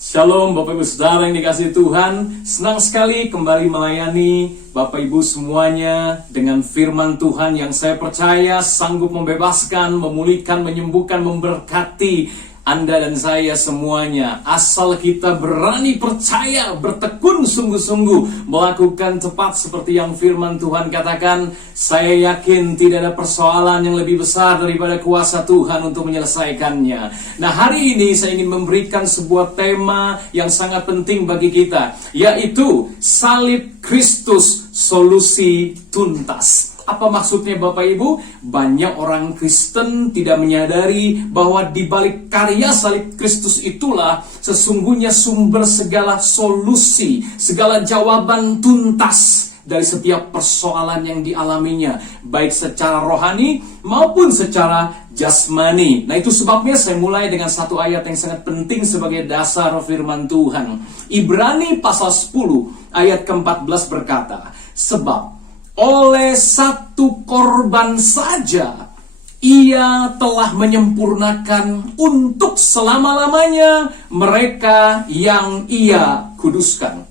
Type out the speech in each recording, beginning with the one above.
Shalom Bapak Ibu Saudara yang dikasihi Tuhan. Senang sekali kembali melayani Bapak Ibu semuanya dengan firman Tuhan yang saya percaya sanggup membebaskan, memulihkan, menyembuhkan, memberkati Anda dan saya semuanya. Asal kita berani percaya, bertekun sungguh-sungguh melakukan tepat seperti yang firman Tuhan katakan. Saya yakin tidak ada persoalan yang lebih besar daripada kuasa Tuhan untuk menyelesaikannya. Nah, hari ini saya ingin memberikan sebuah tema yang sangat penting bagi kita, yaitu salib Kristus, solusi tuntas. Apa maksudnya Bapak Ibu? Banyak orang Kristen tidak menyadari bahwa di balik karya salib Kristus itulah sesungguhnya sumber segala solusi, segala jawaban tuntas dari setiap persoalan yang dialaminya, baik secara rohani maupun secara jasmani. Nah, itu sebabnya saya mulai dengan satu ayat yang sangat penting sebagai dasar firman Tuhan. Ibrani pasal 10 ayat ke-14 berkata, sebab oleh satu korban saja Ia telah menyempurnakan untuk selama-lamanya mereka yang Ia kuduskan.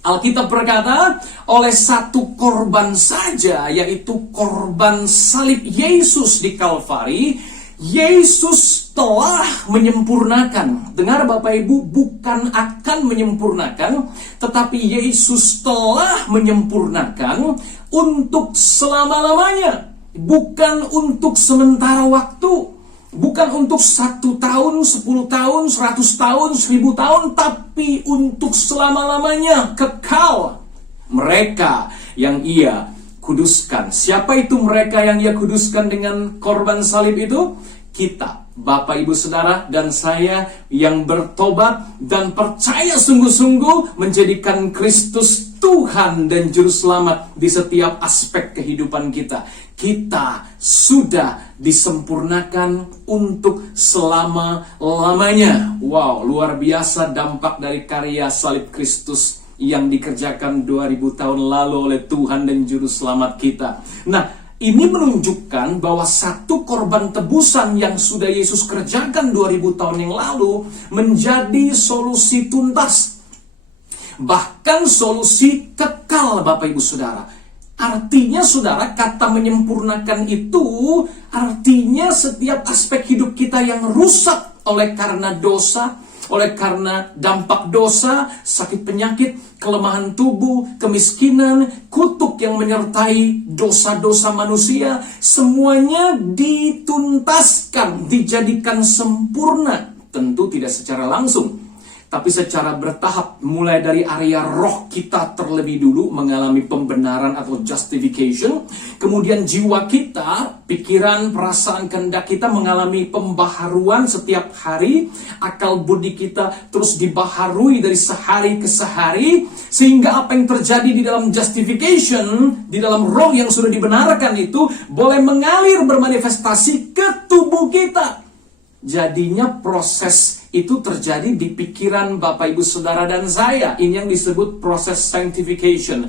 Alkitab berkata, oleh satu korban saja, yaitu korban salib Yesus di Kalvari, Yesus telah menyempurnakan. Dengar Bapak Ibu, bukan akan menyempurnakan, tetapi Yesus telah menyempurnakan untuk selama-lamanya. Bukan untuk sementara waktu, bukan untuk 1 tahun, 10 tahun, 100 tahun, 1000 tahun, tapi untuk selama-lamanya, kekal. Mereka yang Ia kuduskan. Siapa itu mereka yang Ia kuduskan dengan korban salib itu? Kita, Bapak Ibu Saudara dan saya yang bertobat dan percaya sungguh-sungguh menjadikan Kristus Tuhan dan Juru Selamat di setiap aspek kehidupan kita. Kita sudah disempurnakan untuk selama-lamanya. Wow, luar biasa dampak dari karya salib Kristus yang dikerjakan 2000 tahun lalu oleh Tuhan dan Juru Selamat kita. Nah, ini menunjukkan bahwa satu korban tebusan yang sudah Yesus kerjakan 2000 tahun yang lalu menjadi solusi tuntas. Bahkan solusi kekal, Bapak Ibu Saudara. Artinya saudara, kata menyempurnakan itu artinya setiap aspek hidup kita yang rusak oleh karena dosa, oleh karena dampak dosa, sakit penyakit, kelemahan tubuh, kemiskinan, kutuk yang menyertai dosa-dosa manusia, semuanya dituntaskan, dijadikan sempurna. Tentu tidak secara langsung, tapi secara bertahap, mulai dari area roh kita terlebih dulu mengalami pembenaran atau justification. Kemudian jiwa kita, pikiran, perasaan, kehendak kita mengalami pembaharuan setiap hari. Akal budi kita terus dibaharui dari sehari ke sehari. Sehingga apa yang terjadi di dalam justification, di dalam roh yang sudah dibenarkan itu, boleh mengalir bermanifestasi ke tubuh kita. Jadinya proses itu terjadi di pikiran Bapak Ibu Saudara dan saya. Ini yang disebut proses sanctification,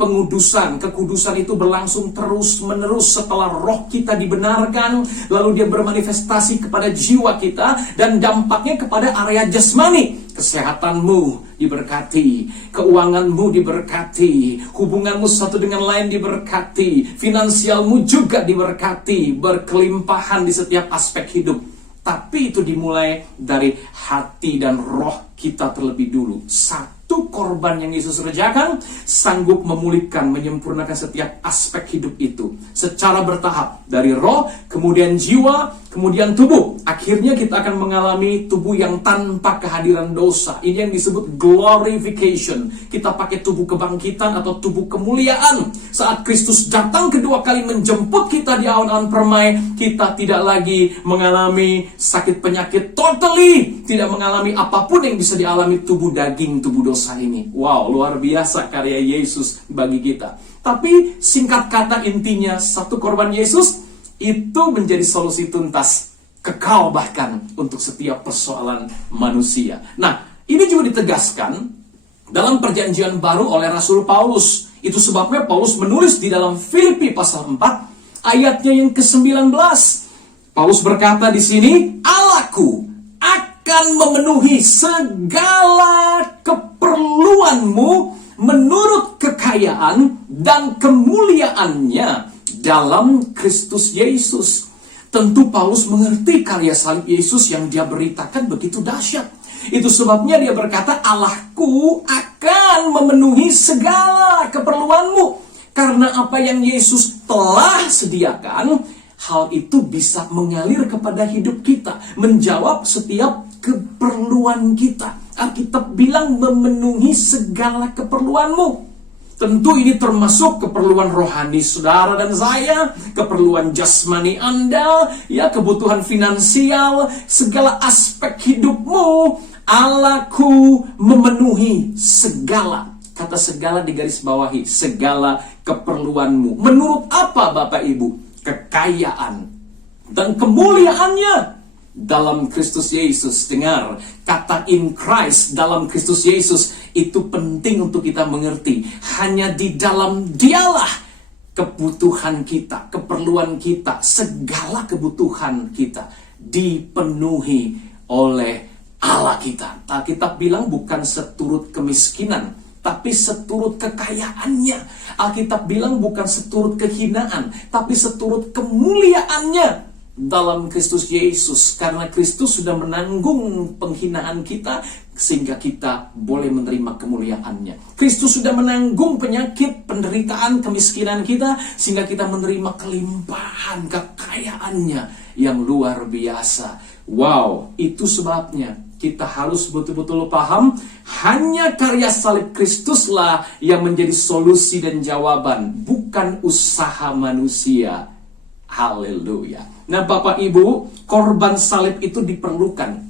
pengudusan. Kekudusan itu berlangsung terus menerus setelah roh kita dibenarkan, lalu dia bermanifestasi kepada jiwa kita, dan dampaknya kepada area jasmani. Kesehatanmu diberkati, keuanganmu diberkati, hubunganmu satu dengan lain diberkati, finansialmu juga diberkati, berkelimpahan di setiap aspek hidup. Tapi itu dimulai dari hati dan roh kita terlebih dulu. Satu korban yang Yesus kerjakan sanggup memulihkan, menyempurnakan setiap aspek hidup itu secara bertahap. Dari roh, kemudian jiwa, kemudian tubuh. Akhirnya kita akan mengalami tubuh yang tanpa kehadiran dosa. Ini yang disebut glorification. Kita pakai tubuh kebangkitan atau tubuh kemuliaan. Saat Kristus datang kedua kali menjemput kita di awan-awan permai, kita tidak lagi mengalami sakit penyakit totally. Tidak mengalami apapun yang bisa dialami tubuh daging, tubuh dosa ini. Wow, luar biasa karya Yesus bagi kita. Tapi singkat kata intinya, satu korban Yesus itu menjadi solusi tuntas, kekal bahkan untuk setiap persoalan manusia. Nah, ini juga ditegaskan dalam perjanjian baru oleh Rasul Paulus. Itu sebabnya Paulus menulis di dalam Filipi pasal 4 ayatnya yang ke-19. Paulus berkata di sini, Allahku akan memenuhi segala keperluanmu menurut kekayaan dan kemuliaannya dalam Kristus Yesus. Tentu Paulus mengerti karya salib Yesus yang dia beritakan begitu dahsyat. Itu sebabnya dia berkata, Allahku akan memenuhi segala keperluanmu. Karena apa yang Yesus telah sediakan, hal itu bisa mengalir kepada hidup kita, menjawab setiap keperluan kita. Alkitab bilang memenuhi segala keperluanmu. Tentu ini termasuk keperluan rohani saudara dan saya, keperluan jasmani Anda, ya, kebutuhan finansial, segala aspek hidupmu. Allahku memenuhi segala. Kata segala digarisbawahi, segala keperluanmu. Menurut apa Bapak Ibu? Kekayaan dan kemuliaannya dalam Kristus Yesus. Dengar, kata in Christ, dalam Kristus Yesus, itu penting untuk kita mengerti. Hanya di dalam Dialah kebutuhan kita, keperluan kita, segala kebutuhan kita dipenuhi oleh Allah kita. Alkitab bilang bukan seturut kemiskinan, tapi seturut kekayaannya. Alkitab bilang bukan seturut kehinaan, tapi seturut kemuliaannya dalam Kristus Yesus. Karena Kristus sudah menanggung penghinaan kita, sehingga kita boleh menerima kemuliaannya. Kristus sudah menanggung penyakit, penderitaan, kemiskinan kita, sehingga kita menerima kelimpahan kekayaannya yang luar biasa. Wow, itu sebabnya kita harus betul-betul paham, hanya karya salib Kristuslah yang menjadi solusi dan jawaban, bukan usaha manusia. Haleluya. Nah Bapak Ibu, korban salib itu diperlukan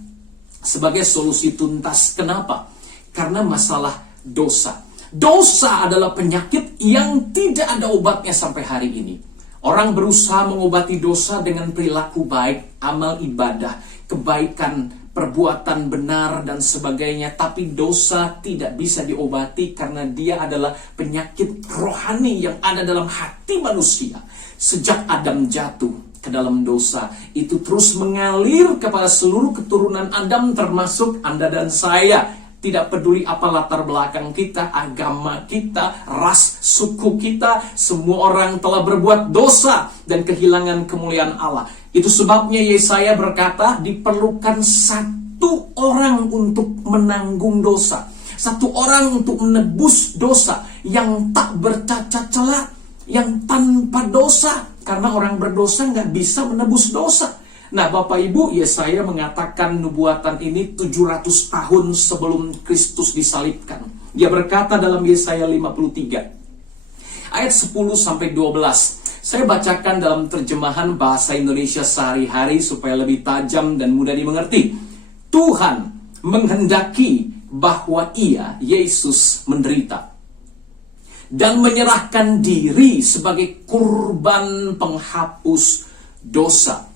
sebagai solusi tuntas. Kenapa? Karena masalah dosa. Dosa adalah penyakit yang tidak ada obatnya sampai hari ini. Orang berusaha mengobati dosa dengan perilaku baik, amal ibadah, kebaikan, perbuatan benar dan sebagainya. Tapi dosa tidak bisa diobati karena dia adalah penyakit rohani yang ada dalam hati manusia. Sejak Adam jatuh ke dalam dosa, itu terus mengalir kepada seluruh keturunan Adam, termasuk Anda dan saya. Tidak peduli apa latar belakang kita, agama kita, ras, suku kita, semua orang telah berbuat dosa dan kehilangan kemuliaan Allah. Itu sebabnya Yesaya berkata, diperlukan satu orang untuk menanggung dosa, satu orang untuk menebus dosa yang tak bercacat celah, yang tanpa dosa. Karena orang berdosa nggak bisa menebus dosa. Nah Bapak Ibu, Yesaya mengatakan nubuatan ini 700 tahun sebelum Kristus disalibkan. Dia berkata dalam Yesaya 53 ayat 10-12. Saya bacakan dalam terjemahan bahasa Indonesia sehari-hari supaya lebih tajam dan mudah dimengerti. Tuhan menghendaki bahwa Ia, Yesus, menderita dan menyerahkan diri sebagai kurban penghapus dosa.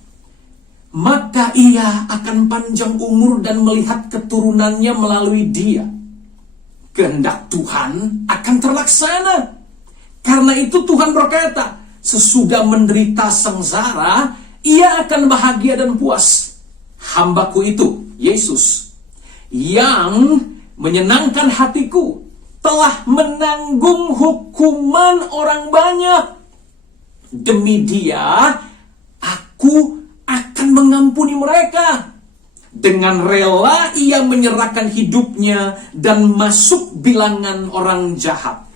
Maka Ia akan panjang umur dan melihat keturunannya melalui Dia. Kehendak Tuhan akan terlaksana. Karena itu Tuhan berkata, sesudah menderita sengsara, Ia akan bahagia dan puas. Hambaku itu, Yesus, yang menyenangkan hatiku, telah menanggung hukuman orang banyak. Demi Dia, aku akan mengampuni mereka. Dengan rela Ia menyerahkan hidupnya dan masuk bilangan orang jahat.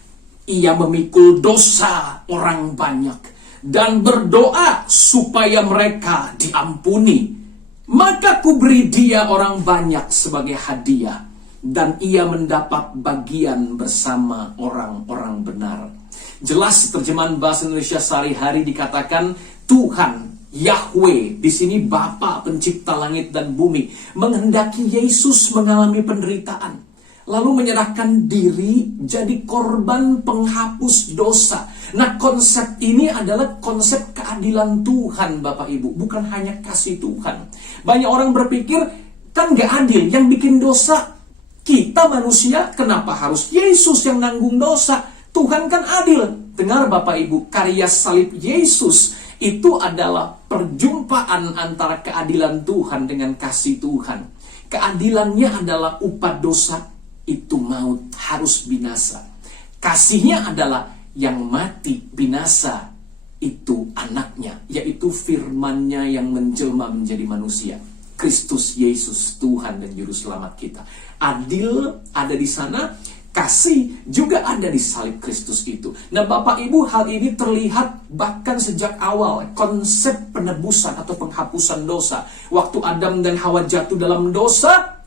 Ia memikul dosa orang banyak dan berdoa supaya mereka diampuni. Maka kuberi Dia orang banyak sebagai hadiah, dan Ia mendapat bagian bersama orang-orang benar. Jelas terjemahan bahasa Indonesia sehari-hari dikatakan Tuhan Yahweh, di sini Bapa pencipta langit dan bumi, menghendaki Yesus mengalami penderitaan, lalu menyerahkan diri jadi korban penghapus dosa. Nah konsep ini adalah konsep keadilan Tuhan Bapak Ibu, bukan hanya kasih Tuhan. Banyak orang berpikir, kan gak adil, yang bikin dosa kita manusia, kenapa harus Yesus yang nanggung dosa? Tuhan kan adil. Dengar Bapak Ibu, karya salib Yesus itu adalah perjumpaan antara keadilan Tuhan dengan kasih Tuhan. Keadilannya adalah upah dosa itu maut, harus binasa. Kasihnya adalah yang mati binasa itu anaknya, yaitu firman-Nya yang menjelma menjadi manusia, Kristus Yesus, Tuhan dan Juru Selamat kita. Adil ada di sana, kasih juga ada di salib Kristus itu. Nah Bapak Ibu, hal ini terlihat bahkan sejak awal konsep penebusan atau penghapusan dosa. Waktu Adam dan Hawa jatuh dalam dosa,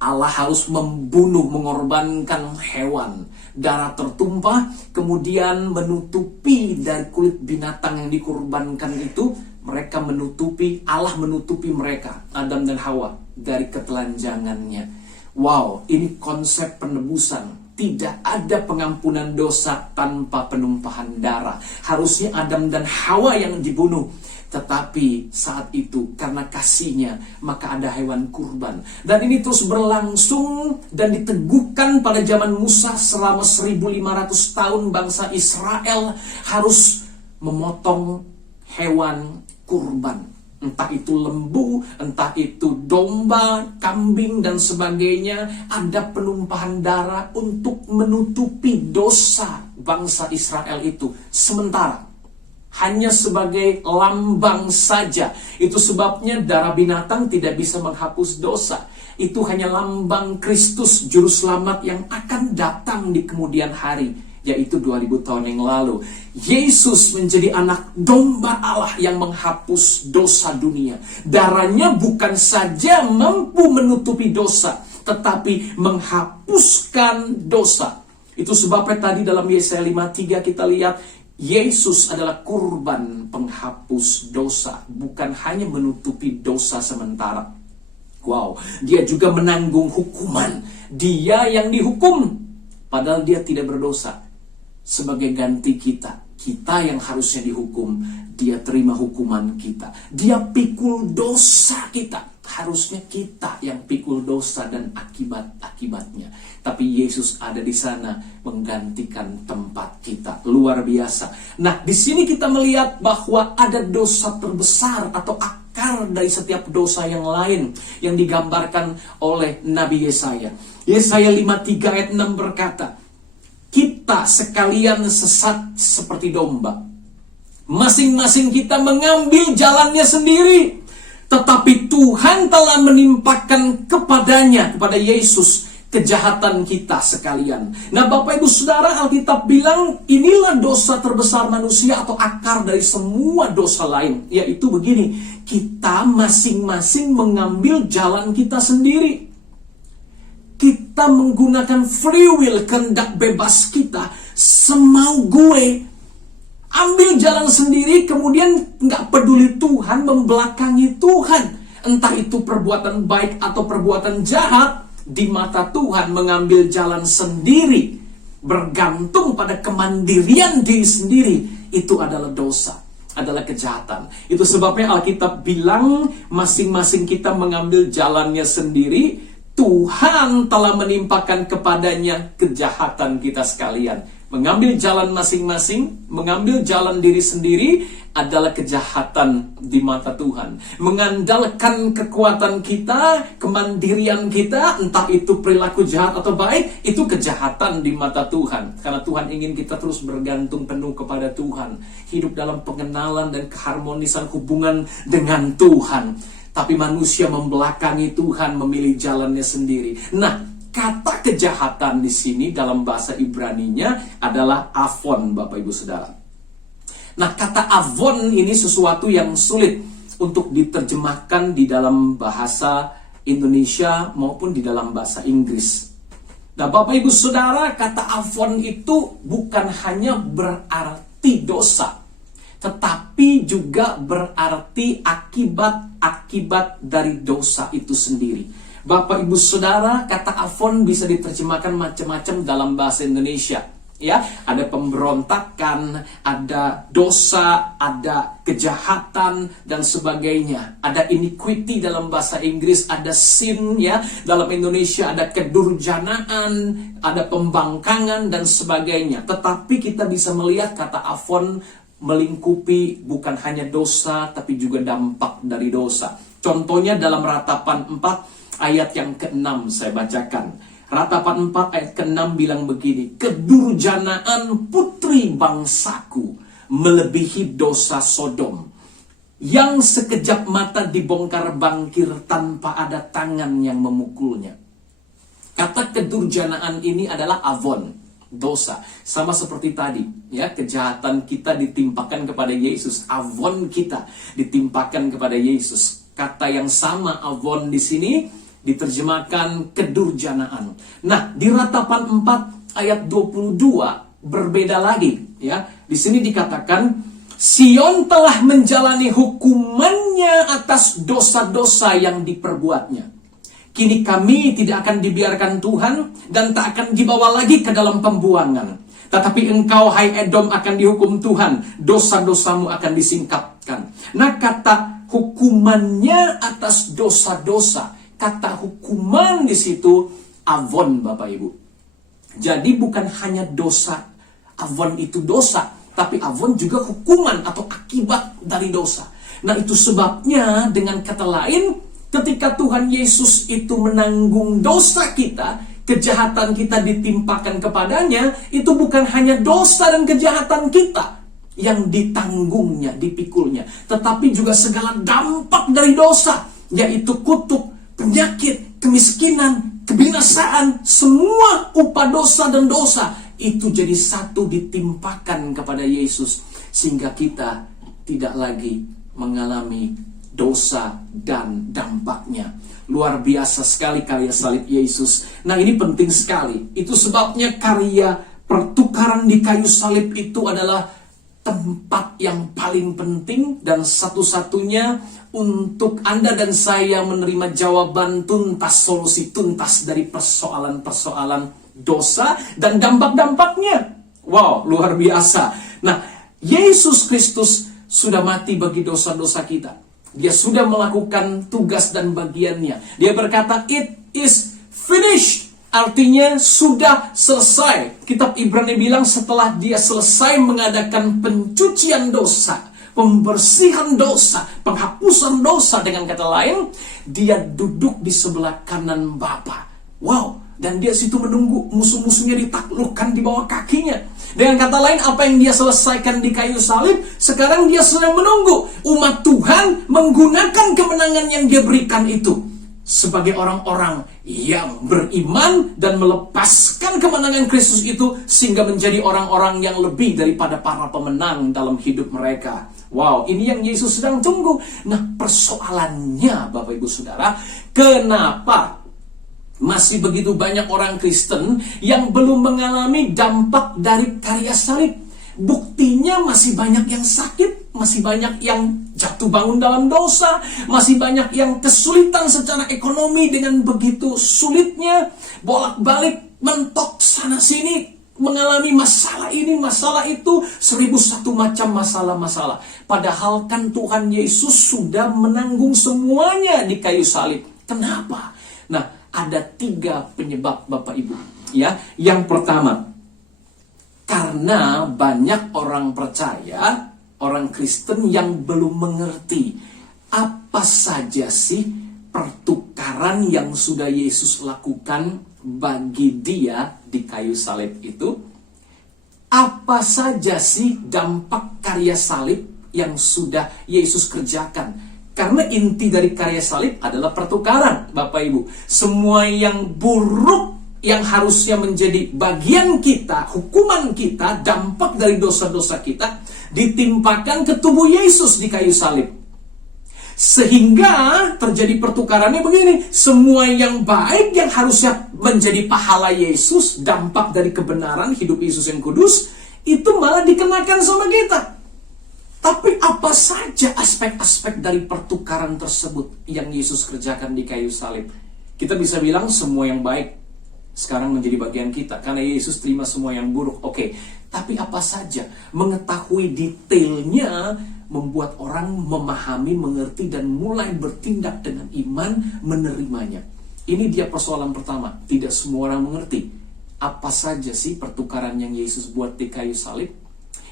Allah harus membunuh, mengorbankan hewan. Darah tertumpah, kemudian menutupi dari kulit binatang yang dikorbankan itu. Mereka menutupi, Allah menutupi mereka, Adam dan Hawa, dari ketelanjangannya. Wow, ini konsep penebusan. Tidak ada pengampunan dosa tanpa penumpahan darah. Harusnya Adam dan Hawa yang dibunuh. Tetapi saat itu karena kasihnya maka ada hewan kurban. Dan ini terus berlangsung dan diteguhkan pada zaman Musa selama 1500 tahun bangsa Israel harus memotong hewan kurban. Entah itu lembu, entah itu domba, kambing dan sebagainya. Ada penumpahan darah untuk menutupi dosa bangsa Israel itu. Sementara hanya sebagai lambang saja. Itu sebabnya darah binatang tidak bisa menghapus dosa. Itu hanya lambang Kristus Juru Selamat yang akan datang di kemudian hari, yaitu 2000 tahun yang lalu. Yesus menjadi anak domba Allah yang menghapus dosa dunia. Darahnya bukan saja mampu menutupi dosa, tetapi menghapuskan dosa. Itu sebabnya tadi dalam Yesaya 5:3 kita lihat, Yesus adalah kurban penghapus dosa, bukan hanya menutupi dosa sementara. Wow, dia juga menanggung hukuman. Dia yang dihukum, padahal dia tidak berdosa. Sebagai ganti kita yang harusnya dihukum, dia terima hukuman kita. Dia pikul dosa kita. Harusnya kita yang pikul dosa dan akibat-akibatnya. Tapi Yesus ada di sana menggantikan tempat kita. Luar biasa. Nah, di sini kita melihat bahwa ada dosa terbesar atau akar dari setiap dosa yang lain yang digambarkan oleh Nabi Yesaya. Yesaya 5:3 ayat 6 berkata, kita sekalian sesat seperti domba. Masing-masing kita mengambil jalannya sendiri. Tetapi Tuhan telah menimpakan kepadanya, kepada Yesus, kejahatan kita sekalian. Nah Bapak Ibu Saudara, Alkitab bilang inilah dosa terbesar manusia atau akar dari semua dosa lain. Yaitu begini, kita masing-masing mengambil jalan kita sendiri. Kita menggunakan free will, kehendak bebas kita, semau gue, ambil jalan sendiri, kemudian nggak peduli Tuhan, membelakangi Tuhan. Entah itu perbuatan baik atau perbuatan jahat, di mata Tuhan mengambil jalan sendiri, bergantung pada kemandirian diri sendiri, itu adalah dosa, adalah kejahatan. Itu sebabnya Alkitab bilang masing-masing kita mengambil jalannya sendiri. Tuhan telah menimpakan kepadanya kejahatan kita sekalian. Mengambil jalan masing-masing, mengambil jalan diri sendiri adalah kejahatan di mata Tuhan. Mengandalkan kekuatan kita, kemandirian kita, entah itu perilaku jahat atau baik, itu kejahatan di mata Tuhan. Karena Tuhan ingin kita terus bergantung penuh kepada Tuhan. Hidup dalam pengenalan dan keharmonisan hubungan dengan Tuhan. Tapi manusia membelakangi Tuhan, memilih jalannya sendiri. Nah, kata kejahatan di sini dalam bahasa Ibraninya adalah avon, Bapak Ibu Saudara. Nah, kata avon ini sesuatu yang sulit untuk diterjemahkan di dalam bahasa Indonesia maupun di dalam bahasa Inggris. Nah, Bapak Ibu Saudara, kata avon itu bukan hanya berarti dosa, tetapi juga berarti akibat dari dosa itu sendiri. Bapak Ibu Saudara, kata avon bisa diterjemahkan macam-macam dalam bahasa Indonesia. Ya, ada pemberontakan, ada dosa, ada kejahatan dan sebagainya. Ada iniquity dalam bahasa Inggris, ada sin ya. Dalam Indonesia ada kedurjanaan, ada pembangkangan dan sebagainya. Tetapi kita bisa melihat kata avon melingkupi bukan hanya dosa tapi juga dampak dari dosa. Contohnya dalam Ratapan 4 ayat yang ke-6 saya bacakan. Ratapan 4 ayat ke-6 bilang begini, kedurjanaan putri bangsaku melebihi dosa Sodom, yang sekejap mata dibongkar bangkir tanpa ada tangan yang memukulnya. Kata kedurjanaan ini adalah avon, dosa. Sama seperti tadi, ya, kejahatan kita ditimpakan kepada Yesus, avon kita ditimpakan kepada Yesus. Kata yang sama avon di sini diterjemahkan kedurjanaan. Nah, di Ratapan 4 ayat 22 berbeda lagi, ya. Di sini dikatakan Sion telah menjalani hukumannya atas dosa-dosa yang diperbuatnya. Kini kami tidak akan dibiarkan Tuhan dan tak akan dibawa lagi ke dalam pembuangan. Tetapi engkau, hai Edom, akan dihukum Tuhan, dosa-dosamu akan disingkapkan. Nah, kata hukumannya atas dosa-dosa, kata hukuman di situ avon, Bapak Ibu. Jadi bukan hanya dosa, avon itu dosa, tapi avon juga hukuman atau akibat dari dosa. Nah, itu sebabnya dengan kata lain, ketika Tuhan Yesus itu menanggung dosa kita, kejahatan kita ditimpakan kepadanya, itu bukan hanya dosa dan kejahatan kita yang ditanggungnya, dipikulnya, tetapi juga segala dampak dari dosa, yaitu kutuk, penyakit, kemiskinan, kebinasaan, semua upah dosa dan dosa itu jadi satu ditimpakan kepada Yesus, sehingga kita tidak lagi mengalami dosa dan dampaknya. Luar biasa sekali karya salib Yesus. Nah, ini penting sekali. Itu sebabnya karya pertukaran di kayu salib itu adalah tempat yang paling penting dan satu-satunya untuk Anda dan saya menerima jawaban tuntas, solusi tuntas dari persoalan-persoalan dosa dan dampak-dampaknya. Wow, luar biasa. Nah, Yesus Kristus sudah mati bagi dosa-dosa kita. Dia sudah melakukan tugas dan bagiannya. Dia berkata, it is finished. Artinya sudah selesai. Kitab Ibrani bilang setelah dia selesai mengadakan pencucian dosa, pembersihan dosa, penghapusan dosa, dengan kata lain, dia duduk di sebelah kanan Bapa. Wow, dan dia situ menunggu musuh-musuhnya ditaklukkan di bawah kakinya. Dengan kata lain, apa yang dia selesaikan di kayu salib, sekarang dia sedang menunggu umat Tuhan menggunakan kemenangan yang dia berikan itu sebagai orang-orang yang beriman dan melepaskan kemenangan Kristus itu sehingga menjadi orang-orang yang lebih daripada para pemenang dalam hidup mereka. Wow, ini yang Yesus sedang tunggu. Nah, persoalannya Bapak Ibu Saudara, kenapa masih begitu banyak orang Kristen yang belum mengalami dampak dari karya salib? Buktinya masih banyak yang sakit, masih banyak yang jatuh bangun dalam dosa, masih banyak yang kesulitan secara ekonomi dengan begitu sulitnya, bolak-balik mentok sana sini, mengalami masalah ini, masalah itu, 1001 macam masalah-masalah. Padahal kan Tuhan Yesus sudah menanggung semuanya di kayu salib. Kenapa? Nah, ada 3 penyebab Bapak Ibu. Ya, yang pertama, karena banyak orang percaya, orang Kristen yang belum mengerti apa saja sih pertukaran yang sudah Yesus lakukan bagi dia di kayu salib itu. Apa saja sih dampak karya salib yang sudah Yesus kerjakan? Karena inti dari karya salib adalah pertukaran, Bapak Ibu. Semua yang buruk yang harusnya menjadi bagian kita, hukuman kita, dampak dari dosa-dosa kita, ditimpakan ke tubuh Yesus di kayu salib. Sehingga terjadi pertukarannya begini, semua yang baik yang harusnya menjadi pahala Yesus, dampak dari kebenaran hidup Yesus yang kudus, itu malah dikenakan sama kita. Tapi apa saja aspek-aspek dari pertukaran tersebut yang Yesus kerjakan di kayu salib? Kita bisa bilang semua yang baik sekarang menjadi bagian kita karena Yesus terima semua yang buruk. Oke, tapi apa saja? Mengetahui detailnya membuat orang memahami, mengerti, dan mulai bertindak dengan iman menerimanya. Ini dia persoalan pertama. Tidak semua orang mengerti apa saja sih pertukaran yang Yesus buat di kayu salib.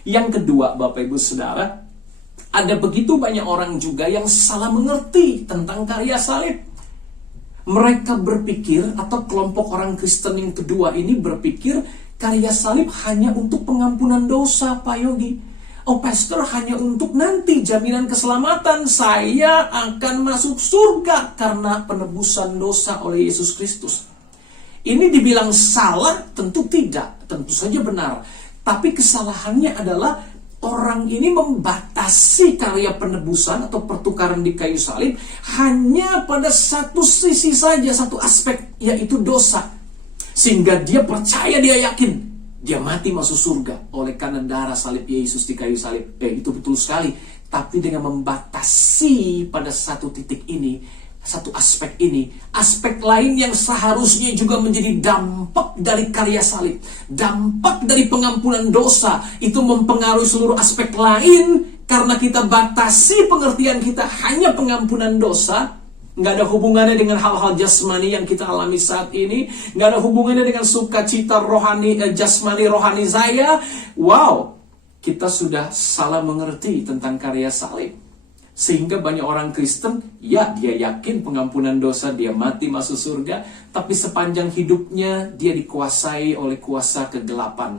Yang kedua, Bapak Ibu Saudara, ada begitu banyak orang juga yang salah mengerti tentang karya salib. Mereka berpikir, atau kelompok orang Kristen yang kedua ini berpikir, karya salib hanya untuk pengampunan dosa, Pak Yogi. Oh pastor, hanya untuk nanti jaminan keselamatan. Saya akan masuk surga karena penebusan dosa oleh Yesus Kristus. Ini dibilang salah? Tentu tidak, tentu saja benar. Tapi kesalahannya adalah orang ini membatasi karya penebusan atau pertukaran di kayu salib hanya pada satu sisi saja, satu aspek, yaitu dosa. Sehingga dia percaya, dia yakin dia mati masuk surga oleh karena darah salib Yesus di kayu salib. Itu betul sekali. Tapi dengan membatasi pada satu titik ini, satu aspek ini, aspek lain yang seharusnya juga menjadi dampak dari karya salib, dampak dari pengampunan dosa, itu mempengaruhi seluruh aspek lain. Karena kita batasi pengertian kita hanya pengampunan dosa, nggak ada hubungannya dengan hal-hal jasmani yang kita alami saat ini, nggak ada hubungannya dengan sukacita rohani, jasmani rohani saya. Wow, kita sudah salah mengerti tentang karya salib. Sehingga banyak orang Kristen, ya dia yakin pengampunan dosa, dia mati masuk surga, tapi sepanjang hidupnya dia dikuasai oleh kuasa kegelapan.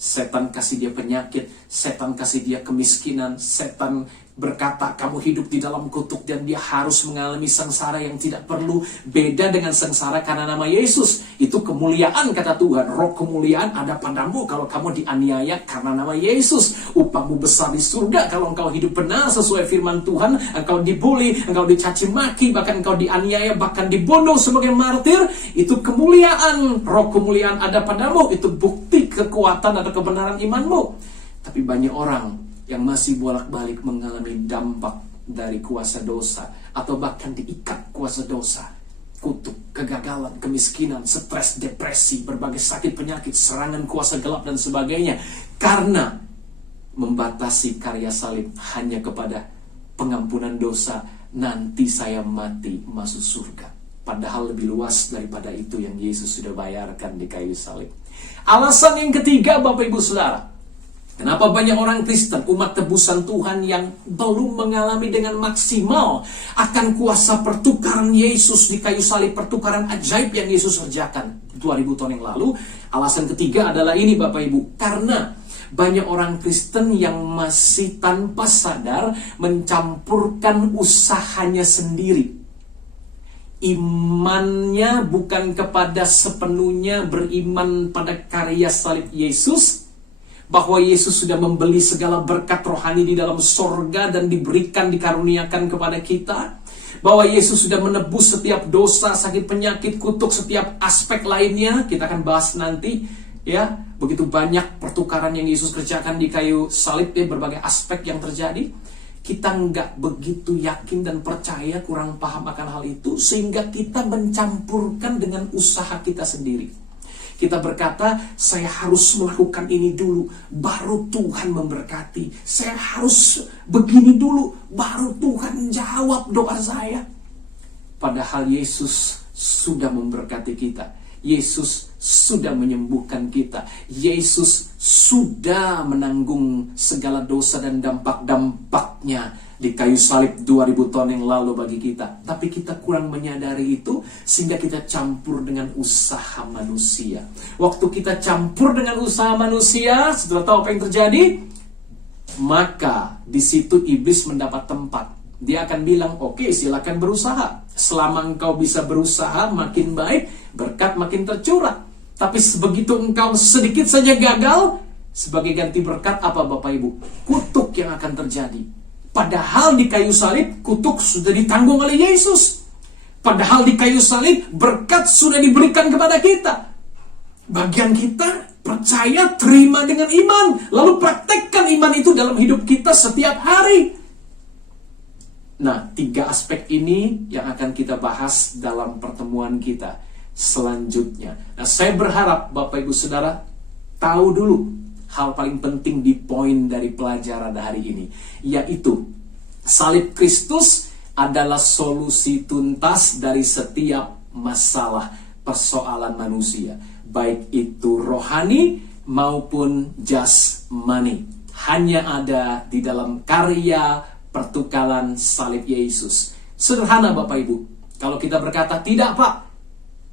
Setan kasih dia penyakit, setan kasih dia kemiskinan, setan berkata kamu hidup di dalam kutuk dan dia harus mengalami sengsara yang tidak perlu. Beda dengan sengsara karena nama Yesus. Itu kemuliaan, kata Tuhan. Roh kemuliaan ada padamu kalau kamu dianiaya karena nama Yesus. Upahmu besar di surga kalau engkau hidup benar sesuai firman Tuhan. Engkau dibully, engkau dicaci maki, bahkan engkau dianiaya, bahkan dibunuh sebagai martir. Itu kemuliaan. Roh kemuliaan ada padamu. Itu bukti kekuatan atau kebenaran imanmu. Tapi banyak orang yang masih bolak-balik mengalami dampak dari kuasa dosa, atau bahkan diikat kuasa dosa, kutuk, kegagalan, kemiskinan, stres, depresi, berbagai sakit penyakit, serangan kuasa gelap dan sebagainya, karena membatasi karya salib hanya kepada pengampunan dosa. Nanti saya mati masuk surga, padahal lebih luas daripada itu yang Yesus sudah bayarkan di kayu salib. Alasan yang ketiga, Bapak Ibu Saudara, kenapa banyak orang Kristen, umat tebusan Tuhan, yang belum mengalami dengan maksimal akan kuasa pertukaran Yesus di kayu salib, pertukaran ajaib yang Yesus kerjakan 2000 tahun yang lalu. Alasan ketiga adalah ini, Bapak Ibu, karena banyak orang Kristen yang masih tanpa sadar mencampurkan usahanya sendiri. Imannya bukan kepada sepenuhnya beriman pada karya salib Yesus, bahwa Yesus sudah membeli segala berkat rohani di dalam sorga dan diberikan, dikaruniakan kepada kita, bahwa Yesus sudah menebus setiap dosa, sakit penyakit, kutuk, setiap aspek lainnya. Kita akan bahas nanti, ya, begitu banyak pertukaran yang Yesus kerjakan di kayu salib, ya, berbagai aspek yang terjadi. Kita nggak begitu yakin dan percaya, kurang paham akan hal itu, sehingga kita mencampurkan dengan usaha kita sendiri. Kita berkata, saya harus melakukan ini dulu, baru Tuhan memberkati. Saya harus begini dulu, baru Tuhan jawab doa saya. Padahal Yesus sudah memberkati kita. Yesus sudah menyembuhkan kita. Yesus sudah menanggung segala dosa dan dampak-dampaknya di kayu salib 2000 tahun yang lalu bagi kita. Tapi kita kurang menyadari itu, sehingga kita campur dengan usaha manusia. Waktu kita campur dengan usaha manusia, setelah tahu apa yang terjadi, maka di situ iblis mendapat tempat. Dia akan bilang, oke, silakan berusaha. Selama engkau bisa berusaha, makin baik, berkat makin tercurah. Tapi begitu engkau sedikit saja gagal, sebagai ganti berkat apa Bapak Ibu? Kutuk yang akan terjadi. Padahal di kayu salib, kutuk sudah ditanggung oleh Yesus. Padahal di kayu salib, berkat sudah diberikan kepada kita. Bagian kita percaya, terima dengan iman, lalu praktekkan iman itu dalam hidup kita setiap hari. Nah, 3 aspek ini yang akan kita bahas dalam pertemuan kita selanjutnya. Nah, saya berharap Bapak Ibu Saudara tahu dulu hal paling penting di poin dari pelajaran hari ini, yaitu salib Kristus adalah solusi tuntas dari setiap masalah persoalan manusia, baik itu rohani maupun jasmani. Hanya ada di dalam karya pertukaran salib Yesus. Sederhana Bapak Ibu, Kalau kita berkata, tidak Pak,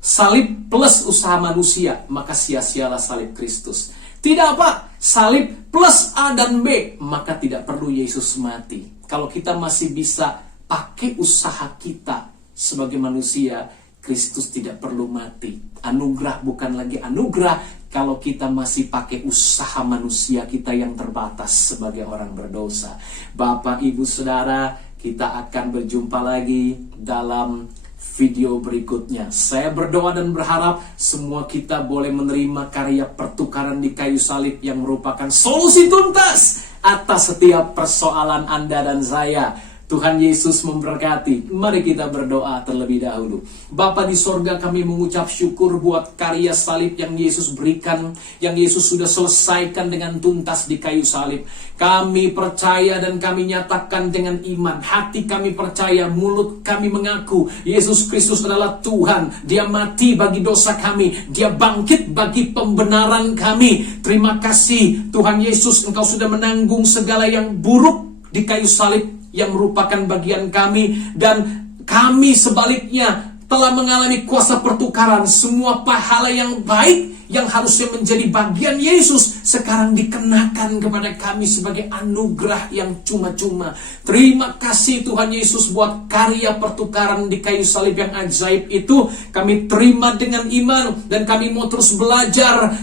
salib plus usaha manusia, maka sia-sialah salib Kristus. Tidak Pak, salib plus A dan B, maka tidak perlu Yesus mati. Kalau kita masih bisa pakai usaha kita sebagai manusia, Kristus tidak perlu mati. Anugerah bukan lagi anugerah kalau kita masih pakai usaha manusia kita yang terbatas sebagai orang berdosa. Bapak, Ibu, Saudara, kita akan berjumpa lagi dalam video berikutnya. Saya berdoa dan berharap semua kita boleh menerima karya pertukaran di kayu salib yang merupakan solusi tuntas atas setiap persoalan Anda dan saya. Tuhan Yesus memberkati. Mari kita berdoa terlebih dahulu. Bapa di sorga, kami mengucap syukur buat karya salib yang Yesus berikan, yang Yesus sudah selesaikan dengan tuntas di kayu salib. Kami percaya dan kami nyatakan dengan iman. Hati kami percaya, mulut kami mengaku Yesus Kristus adalah Tuhan. Dia mati bagi dosa kami, Dia bangkit bagi pembenaran kami. Terima kasih Tuhan Yesus, Engkau sudah menanggung segala yang buruk di kayu salib yang merupakan bagian kami, dan kami sebaliknya telah mengalami kuasa pertukaran. Semua pahala yang baik yang harusnya menjadi bagian Yesus sekarang dikenakan kepada kami sebagai anugerah yang cuma-cuma. Terima kasih Tuhan Yesus buat karya pertukaran di kayu salib yang ajaib itu. Kami terima dengan iman dan kami mau terus belajar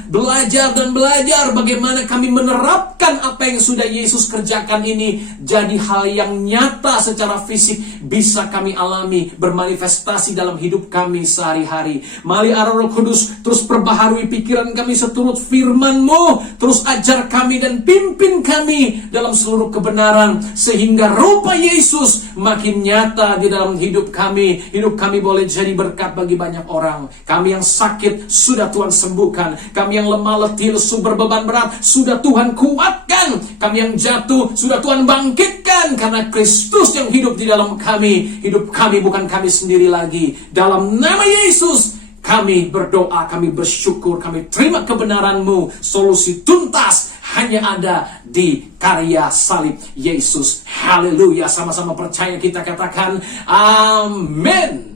bagaimana kami menerapkan apa yang sudah Yesus kerjakan ini jadi hal yang nyata secara fisik bisa kami alami, bermanifestasi dalam hidup kami sehari-hari. Mari Roh Kudus terus perbaharui pikiran kami seturut firman-Mu. Terus ajar kami dan pimpin kami dalam seluruh kebenaran, sehingga rupa Yesus makin nyata di dalam hidup kami. Hidup kami boleh jadi berkat bagi banyak orang. Kami yang sakit sudah Tuhan sembuhkan. Kami yang lemah letih, lesu, berbeban berat sudah Tuhan kuatkan. Kami yang jatuh sudah Tuhan bangkitkan, karena Kristus yang hidup di dalam kami. Hidup kami bukan kami sendiri lagi. Dalam nama Yesus kami berdoa, kami bersyukur, kami terima kebenaran-Mu. Solusi tuntas hanya ada di karya salib Yesus. Haleluya. Sama-sama percaya kita katakan amin.